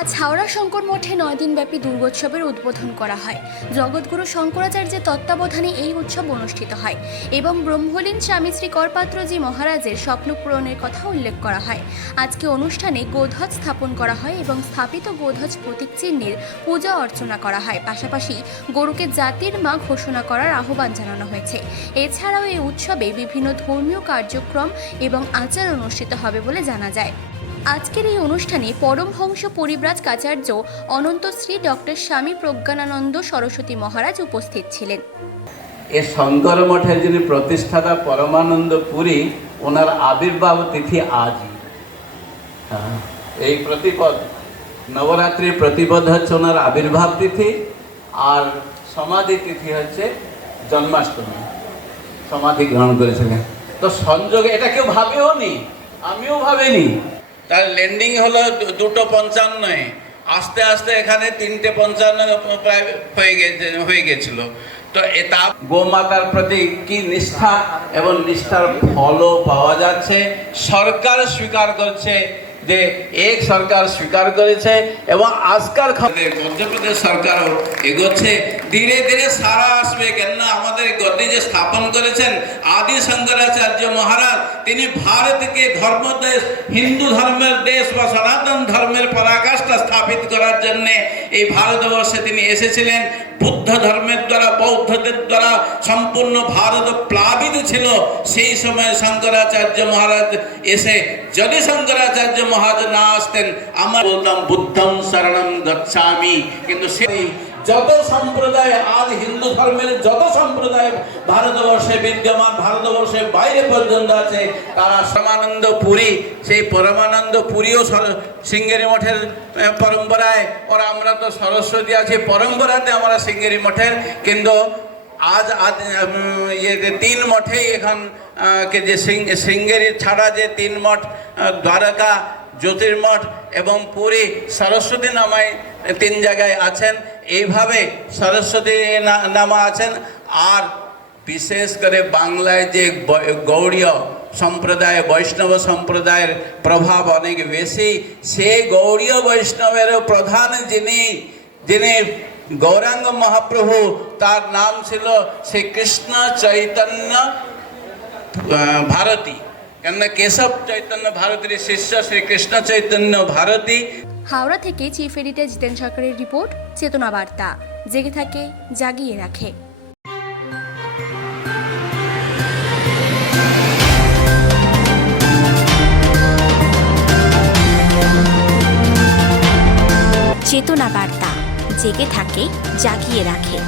আজ হাওড়া শঙ্কর মঠে 9 দিনব্যাপী দুর্গোৎসবের উদ্বোধন করা হয়। জগৎগুরু শঙ্করাচার্যের তত্ত্বাবধানে এই উৎসব অনুষ্ঠিত হয় এবং ব্রহ্মলীন স্বামী শ্রী করপাত্রজি মহারাজের স্বপ্ন পূরণের কথা উল্লেখ করা হয়। আজকে অনুষ্ঠানে গোধ্বজ স্থাপন করা হয় এবং স্থাপিত গোধ্বজ প্রতীক চিহ্নের পূজা অর্চনা করা হয়। পাশাপাশি গরুকে জাতির মা ঘোষণা করার আহ্বান জানানো হয়েছে। এছাড়াও এই উৎসবে বিভিন্ন ধর্মীয় কার্যক্রম এবং আচার অনুষ্ঠিত হবে বলে জানা যায়। আজকের এই অনুষ্ঠানে পরমহংস পরিব্রাজকাচার্য অনন্ত শ্রী ডক্টর স্বামী প্রজ্ঞানানন্দ সরস্বতী মহারাজ উপস্থিত ছিলেন। এই শঙ্কর মঠের যিনি প্রতিষ্ঠাতা পরমানন্দ পুরী, ওনার আবির্ভাব তিথি আজই। এই প্রতিপদ নবরাত্রির প্রতিপদ হচ্ছে ওনার আবির্ভাব তিথি, আর সমাধি তিথি হচ্ছে জন্মাষ্টমী। সমাধি গ্রহণ করেছিলেন। তো সংযোগে এটা কেউ ভাবেও নি, আমিও ভাবিনি। তার ল্যান্ডিং হলো 2:55, আস্তে আস্তে এখানে 3:55 প্রায় হয়ে গেছিল। তো এটা গোমাতার প্রতি কি নিষ্ঠা এবং নিষ্ঠার ফলও পাওয়া যাচ্ছে। সরকার স্বীকার করছে যে এক সরকার স্বীকার করেছে এবং আজকাল মধ্যপ্রদেশ সরকারও এগোচ্ছে। ধীরে ধীরে সারা আসবে, কেননা আমাদের গদ্দি যে স্থাপন করেছেন আদি শঙ্করাচার্য মহারাজ, তিনি ভারতকে ধর্মদেশ, হিন্দু ধর্মের দেশ বা সনাতন ধর্মের পরাকাষ্ঠা স্থাপিত করার জন্যে এই ভারতবর্ষে তিনি এসেছিলেন। বুদ্ধ ধর্মের দ্বারা, বৌদ্ধদের দ্বারা সম্পূর্ণ ভারত প্লাবিত ছিল। সেই সময় শঙ্করাচার্য মহারাজ এসে, যদি শঙ্করাচার্য মহারাজ না আসতেন, আমরা বলতাম বুদ্ধং শরণং গচ্ছামি। কিন্তু সেই যত সম্প্রদায়, আজ হিন্দু ধর্মের যত সম্প্রদায় ভারতবর্ষে বিদ্যমান, ভারতবর্ষের বাইরে পর্যন্ত আছে, তারা পরমানন্দ পুরী, সেই পরমানন্দ পুরীও সিঙ্গেরি মঠের পরম্পরায়, ওরা আমরা তো সরস্বতী আছি পরম্পরাতে আমরা সিঙ্গেরি মঠের। কিন্তু আজ ইয়ে 3 মঠেই এখন যে সিঙ্গেরি ছাড়া যে 3 মঠ, দ্বারকা, জ্যোতির্মঠ এবং পুরী, সরস্বতী নামায় 3 জায়গায় আছেন। এইভাবে সরস্বতী নামা আছেন। আর বিশেষ করে বাংলায় যে গৌড়ীয় সম্প্রদায়, বৈষ্ণব সম্প্রদায়ের প্রভাব অনেক বেশি। সেই গৌড়ীয় বৈষ্ণবের প্রধান যিনি গৌরাঙ্গ মহাপ্রভু, তার নাম ছিল শ্রীকৃষ্ণ চৈতন্য ভারতী, কেননা কেশব চৈতন্য ভারতীর শিষ্য শ্রীকৃষ্ণ চৈতন্য ভারতী। হাওড়া থেকে চিফ এডিটর জিতেন সরকারের রিপোর্ট, চেতনা বার্তা, জেগে থাকে, জাগিয়ে রাখে। চেতনা বার্তা, জেগে থাকে, জাগিয়ে রাখে।